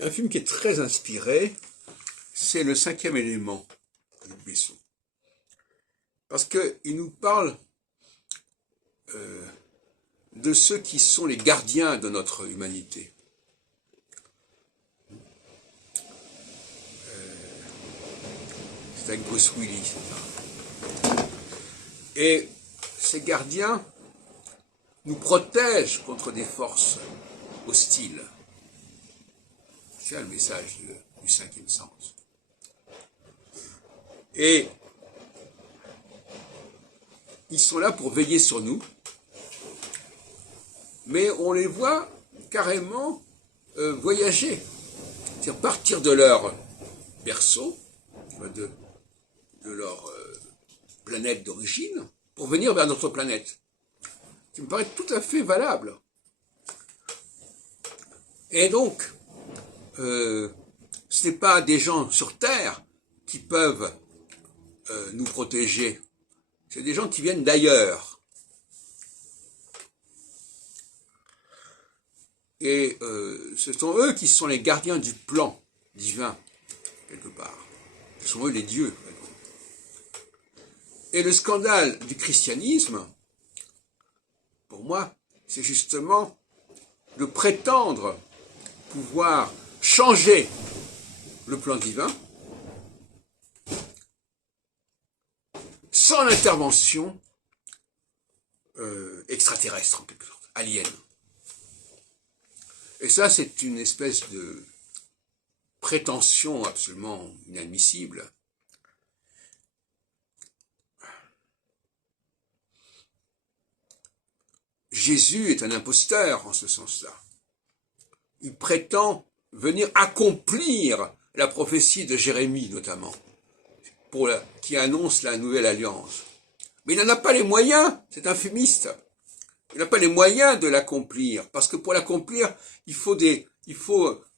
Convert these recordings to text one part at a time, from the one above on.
Un film qui est très inspiré, c'est Le Cinquième élément de Luc Besson. Parce qu'il nous parle de ceux qui sont les gardiens de notre humanité. C'est avec Bruce Willis. Et ces gardiens nous protègent contre des forces hostiles. C'est le message du cinquième sens. Et ils sont là pour veiller sur nous, mais on les voit carrément voyager, c'est-à-dire partir de leur berceau, de leur planète d'origine, pour venir vers notre planète. Ça me paraît tout à fait valable. Et donc, ce n'est pas des gens sur Terre qui peuvent nous protéger. C'est des gens qui viennent d'ailleurs. Et ce sont eux qui sont les gardiens du plan divin, quelque part. Ce sont eux les dieux. Et le scandale du christianisme, pour moi, c'est justement de prétendre pouvoir changer le plan divin sans l'intervention extraterrestre, en quelque sorte, alien. Et ça, c'est une espèce de prétention absolument inadmissible. Jésus est un imposteur en ce sens-là. Il prétend venir accomplir la prophétie de Jérémie, notamment, qui annonce la nouvelle alliance. Mais il n'en a pas les moyens, c'est un fumiste. Il n'a pas les moyens de l'accomplir, parce que pour l'accomplir, il faut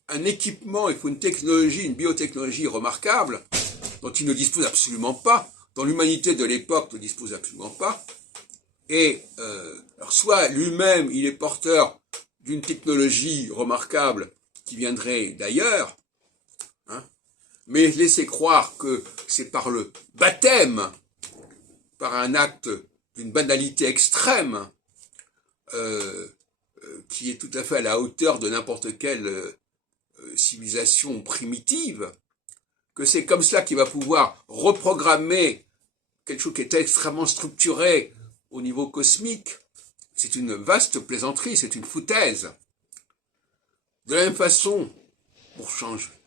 un équipement, il faut une technologie, une biotechnologie remarquable, dont il ne dispose absolument pas, dont l'humanité de l'époque ne dispose absolument pas. Et alors soit lui-même, il est porteur d'une technologie remarquable qui viendrait d'ailleurs, hein, mais laisser croire que c'est par le baptême, par un acte d'une banalité extrême, qui est tout à fait à la hauteur de n'importe quelle civilisation primitive, que c'est comme cela qu'il va pouvoir reprogrammer quelque chose qui est extrêmement structuré au niveau cosmique, c'est une vaste plaisanterie, c'est une foutaise. De la même façon,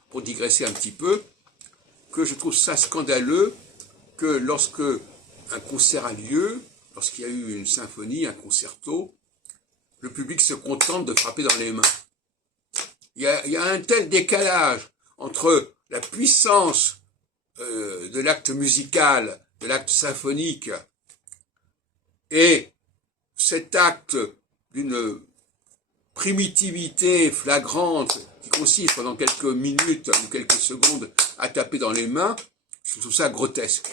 pour digresser un petit peu, que je trouve ça scandaleux que lorsque un concert a lieu, lorsqu'il y a eu une symphonie, un concerto, le public se contente de frapper dans les mains. Il y a un tel décalage entre la puissance de l'acte musical, de l'acte symphonique, et cet acte d'une primitivité flagrante qui consiste pendant quelques minutes ou quelques secondes à taper dans les mains, je trouve ça grotesque.